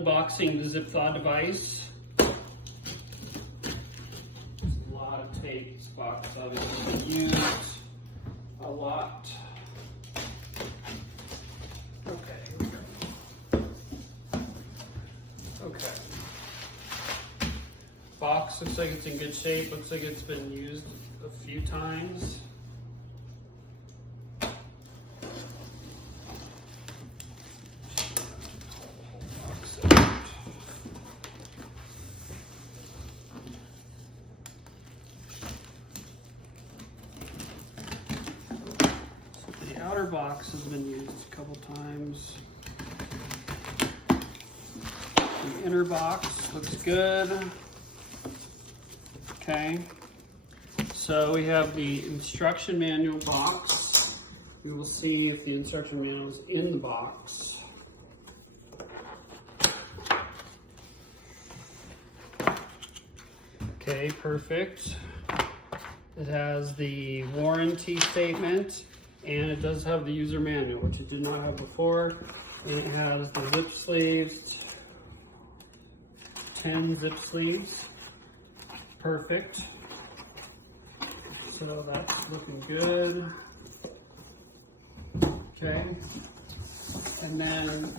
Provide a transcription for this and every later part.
unboxing the ZipThaw device. There's a lot of tape. This box obviously been used a lot. Okay, here we go. Okay. Box looks like it's in good shape. Looks like it's been used a few times. The outer box has been used a couple times. The inner box looks good. Okay, so we have the instruction manual box. We will see if the instruction manual is in the box. Okay, perfect. It has the warranty statement, and it does have the user manual, which it did not have before. And it has the zip sleeves, 10 zip sleeves. Perfect. So that's looking good. Okay. And then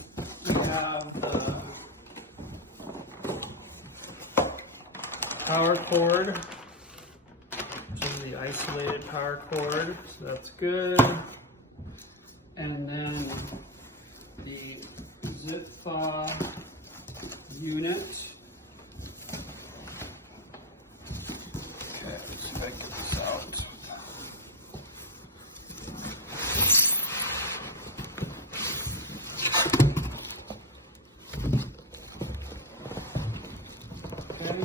we have the power cord, which is the isolated power cord. So that's good. And then the ZipThaw unit. Get this out. Okay.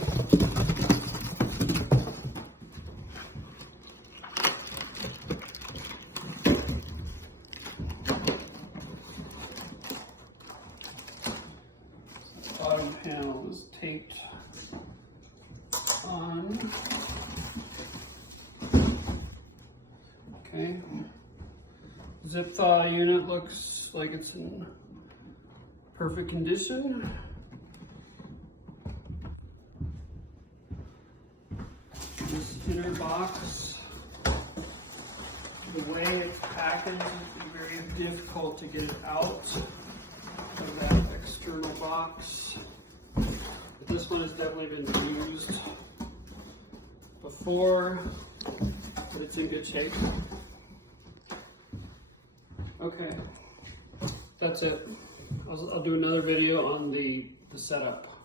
The bottom panel is taped on. Okay. ZipThaw unit looks like it's in perfect condition. This inner box, the way it's packaged, it's very difficult to get it out of that external box. But this one has definitely been used before, but it's in good shape. Okay, that's it. I'll do another video on the setup.